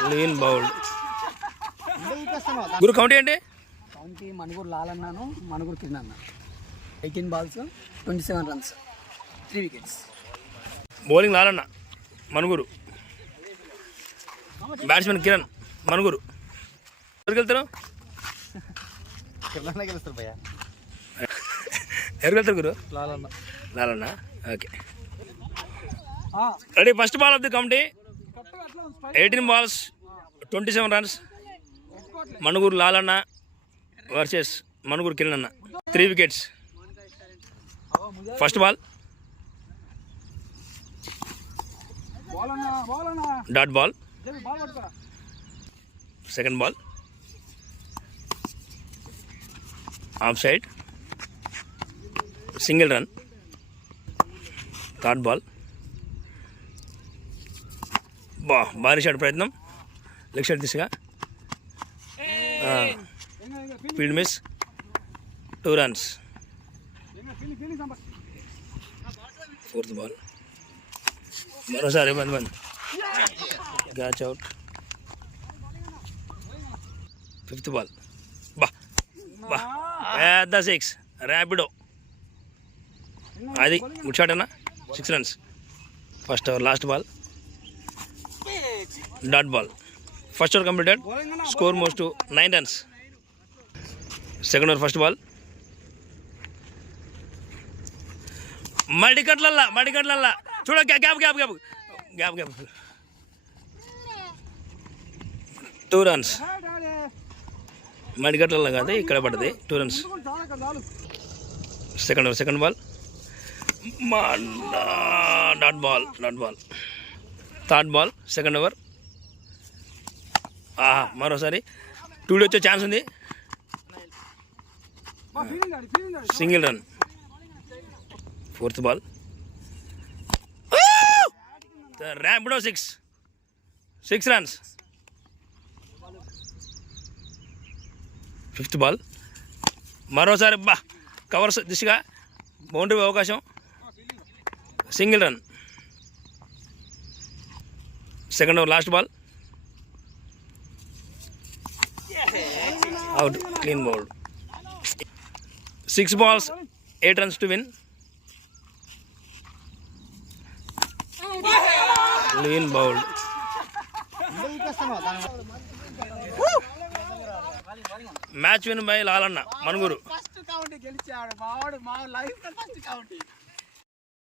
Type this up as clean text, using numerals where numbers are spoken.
Clean bowled. గురు county ఏంటి? County Manuguru లాలన్నాను, మణుగూరు కింద 18 balls 27 runs 3 wickets. Bowling Lalanna Manuguru, batsmen Kiran Manuguru. ఎవరికి వెళ్తారు? ఎవరికి వెళ్తారు గురు? Lalanna. Okay ready. First ball of the committee. 18 balls 27 runs. Manuguru Lalanna versus Manuguru Kiran అన్న. 3 wickets. First ball dot ball. Second ball off side, single run. Third ball భారీ షాట్ ప్రయత్నం, లెగ్ షాట్ దిశగా field miss, 2 runs. Fourth ball మరోసారి బంద్ catch out. Fifth ball పెద్ద 6 ర్యాపిడో. అది good shot అన్న, 6 runs. First over last ball dot ball. First over completed. Score most to 9 runs. Second over first ball మడికట్లల్లా చూడ gap 2 runs. మడికట్లల్లా కాదు, ఇక్కడ పడ్డది. 2 runs. Second over second ball dot ball. Third ball second over. మరోసారి 2 వచ్చే chance ఉంది. Single run. Fourth ball Rapido 6 runs. Fifth ball మరోసారి కవర్స్ దిశగా బౌండరీ అవకాశం, single run. Second over last ball out, clean bowled. 6 balls 8 runs to win. Clean bowled. Match win by లాలన్న Manuguru. First కౌంటీ గెలిచాడు, మా లైఫ్ లో ఫస్ట్ కౌంటీ.